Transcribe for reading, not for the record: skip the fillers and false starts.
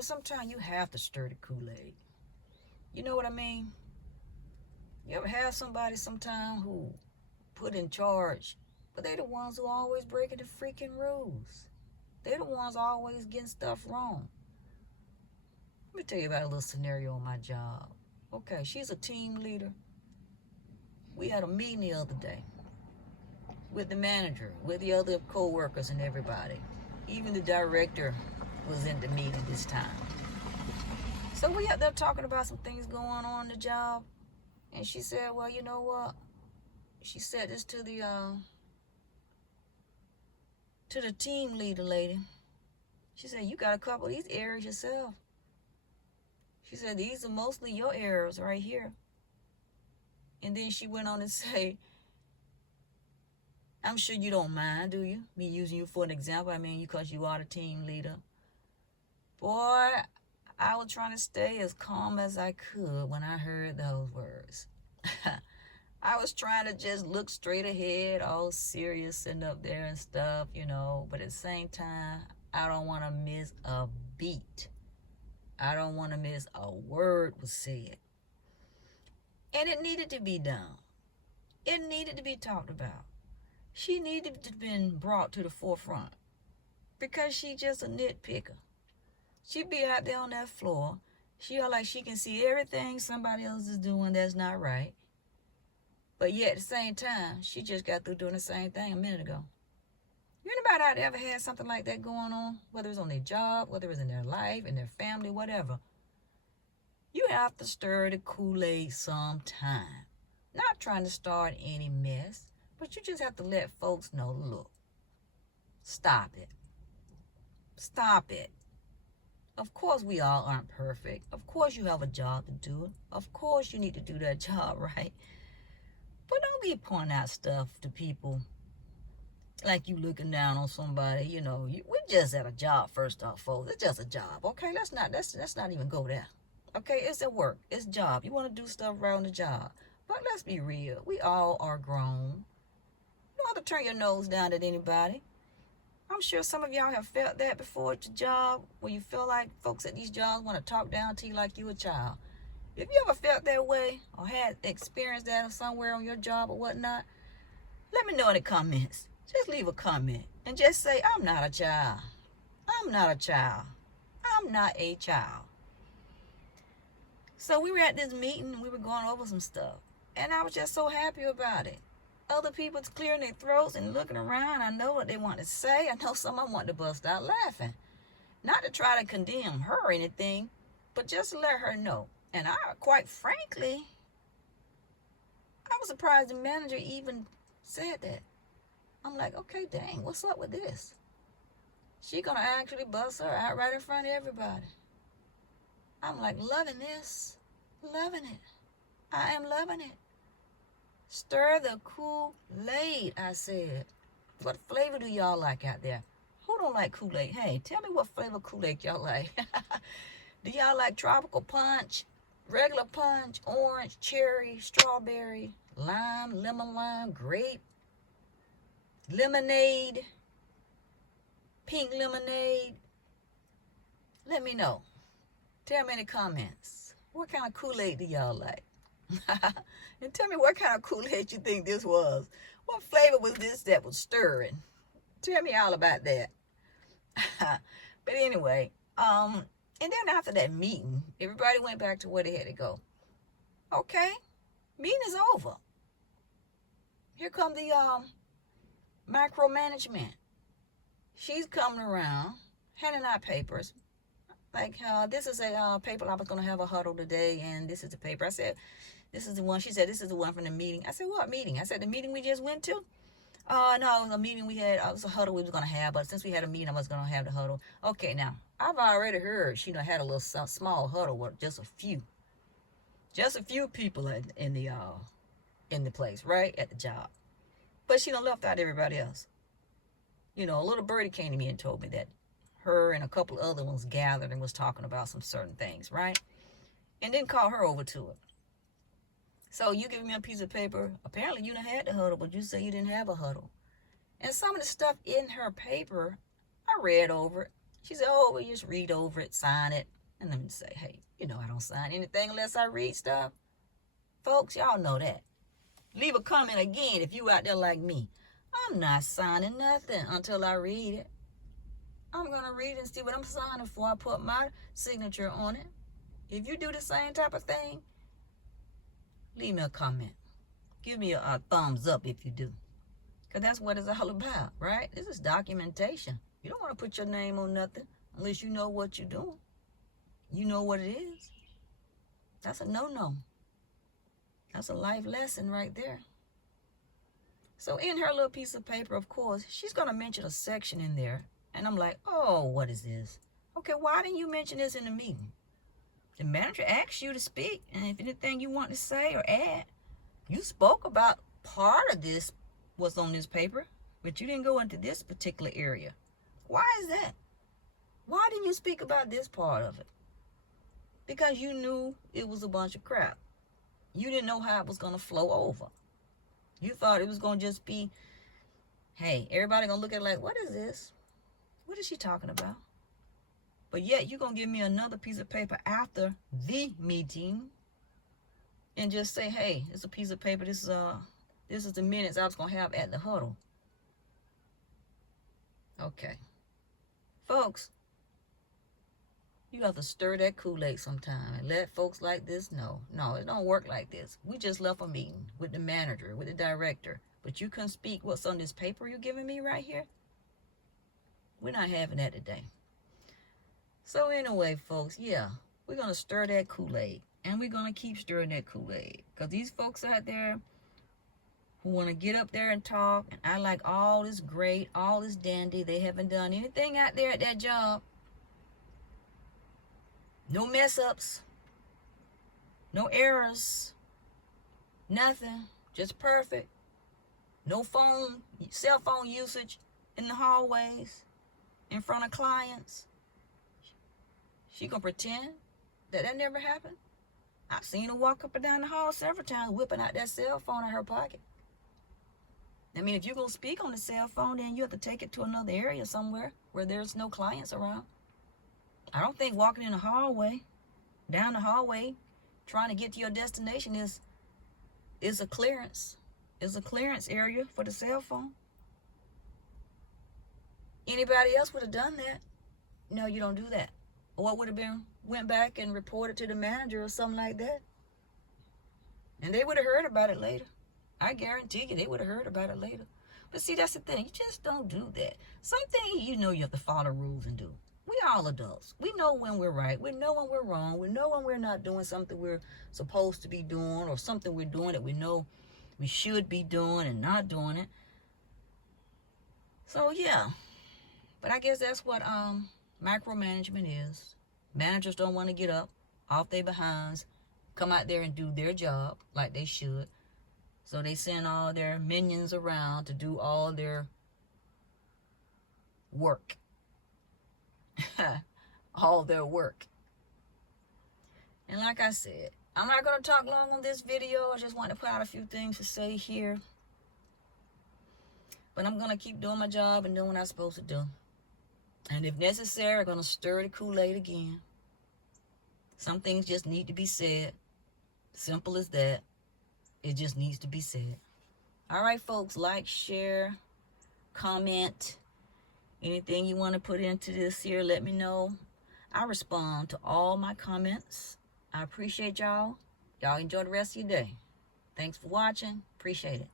sometimes you have to stir the Kool-Aid. You know what I mean? You ever have somebody sometime who put in charge, but they the ones who always breaking the freaking rules. They the ones always getting stuff wrong. Let me tell you about a little scenario on my job. Okay, she's a team leader. We had a meeting the other day with the manager, with the other co-workers and everybody. Even the director was in the meeting this time. So we out there talking about some things going on in the job. And she said, well, you know what? She said this to the team leader lady. She said, you got a couple of these errors yourself. She said, these are mostly your errors right here. And then she went on to say, I'm sure you don't mind, do you? Me using you for an example. I mean, because you are the team leader. Boy, I was trying to stay as calm as I could when I heard those words. I was trying to just look straight ahead, all serious, sitting up there and stuff, But at the same time, I don't want to miss a beat. I don't want to miss a word was said. And it needed to be done. It needed to be talked about. She needed to have been brought to the forefront because she just a nitpicker. She be out there on that floor. She feel like she can see everything somebody else is doing that's not right. But yet at the same time, she just got through doing the same thing a minute ago. Anybody out there ever had something like that going on? Whether it's on their job, whether it's in their life, in their family, whatever. You have to stir the Kool-Aid sometime. Not trying to start any mess. But you just have to let folks know, look, stop it. Stop it. Of course we all aren't perfect. Of course you have a job to do. Of course you need to do that job, right? But don't be pointing out stuff to people like you looking down on somebody. We're just at a job first off, folks. It's just a job, okay? Let's not even go there. Okay, it's at work. It's a job. You want to do stuff around the job. But let's be real. We all are grown. You don't have to turn your nose down at anybody. I'm sure some of y'all have felt that before at your job, where you feel like folks at these jobs want to talk down to you like you a child. If you ever felt that way or had experienced that somewhere on your job or whatnot, let me know in the comments. Just leave a comment and just say, I'm not a child. I'm not a child. I'm not a child. So we were at this meeting and we were going over some stuff. And I was just so happy about it. Other people's clearing their throats and looking around. I know what they want to say. I know some of them want to bust out laughing. Not to try to condemn her or anything, but just to let her know. And quite frankly, I was surprised the manager even said that. I'm like, okay, dang, what's up with this? She gonna actually bust her out right in front of everybody. I'm like, loving this, loving it. I am loving it. Stir the Kool-Aid, I said. What flavor do y'all like out there? Who don't like Kool-Aid? Hey, tell me what flavor Kool-Aid y'all like. Do y'all like tropical punch, regular punch, orange, cherry, strawberry, lime, lemon lime, grape, lemonade, pink lemonade? Let me know. Tell me in the comments. What kind of Kool-Aid do y'all like? And tell me what kind of Kool-Aid you think this was. What flavor was this that was stirring? Tell me all about that. But anyway, and then after that meeting, everybody went back to where they had to go. Okay, meeting is over. Here come the micromanagement. She's coming around, handing out papers. Like, this is a paper I was going to have a huddle today, and this is the paper. I said, this is the one. She said, this is the one from the meeting. I said, what meeting? I said, the meeting we just went to? No, it was a meeting we had. It was a huddle we was going to have, but since we had a meeting, I was going to have the huddle. Okay, now, I've already heard she had a little small huddle with just a few people in the place, right, at the job. But she done left out everybody else. A little birdie came to me and told me that her and a couple of other ones gathered and was talking about some certain things, right? And then call her over to it. So you give me a piece of paper. Apparently you done had the huddle, but you say you didn't have a huddle. And some of the stuff in her paper, I read over it. She said, oh, well, just read over it, sign it. And let me say, hey, you know I don't sign anything unless I read stuff. Folks, y'all know that. Leave a comment again if you out there like me. I'm not signing nothing until I read it. I'm going to read and see what I'm signing for. I put my signature on it. If you do the same type of thing, leave me a comment. Give me a thumbs up if you do. Because that's what it's all about, right? This is documentation. You don't want to put your name on nothing unless you know what you're doing. You know what it is. That's a no-no. That's a life lesson right there. So in her little piece of paper, of course, she's going to mention a section in there. And I'm like, oh, what is this? Okay, why didn't you mention this in the meeting? The manager asked you to speak. And if anything you want to say or add, you spoke about part of this was on this paper, but you didn't go into this particular area. Why is that? Why didn't you speak about this part of it? Because you knew it was a bunch of crap. You didn't know how it was going to flow over. You thought it was going to just be, hey, everybody going to look at it like, what is this? What is she talking about? But yet you're going to give me another piece of paper after the meeting and just say, hey, it's a piece of paper. This is the minutes I was going to have at the huddle. Okay. Folks, you have to stir that Kool-Aid sometime and let folks like this know. No, it don't work like this. We just left a meeting with the manager, with the director, but you couldn't speak what's on this paper you're giving me right here? We're not having that today. So anyway, folks, yeah, we're going to stir that Kool-Aid, and we're going to keep stirring that Kool-Aid, because these folks out there who want to get up there and talk, and I like all this great, all this dandy, they haven't done anything out there at that job. No mess-ups, no errors, nothing, just perfect. No cell phone usage in the hallways, in front of clients. She gonna pretend that never happened? I've seen her walk up and down the hall several times whipping out that cell phone in her pocket. I mean, if you're gonna speak on the cell phone, then you have to take it to another area somewhere where there's no clients around. I don't think walking in the hallway, down the hallway, trying to get to your destination is a clearance. Is a clearance area for the cell phone. Anybody else would have done that. No, you don't do that. Or what would have been, went back and reported to the manager or something like that. And they would have heard about it later. I guarantee you they would have heard about it later. But see, that's the thing. You just don't do that. Some things you know you have to follow rules and do. We all adults. We know when we're right. We know when we're wrong. We know when we're not doing something we're supposed to be doing, or something we're doing that we know we should be doing and not doing it. So yeah. But I guess that's what micromanagement is. Managers don't want to get up off their behinds, come out there and do their job like they should. So they send all their minions around to do all their work. All their work. And like I said, I'm not going to talk long on this video. I just want to put out a few things to say here. But I'm going to keep doing my job and doing what I'm supposed to do. And if necessary, I'm going to stir the Kool-Aid again. Some things just need to be said. Simple as that. It just needs to be said. All right, folks, like, share, comment. Anything you want to put into this here, let me know. I respond to all my comments. I appreciate y'all. Y'all enjoy the rest of your day. Thanks for watching. Appreciate it.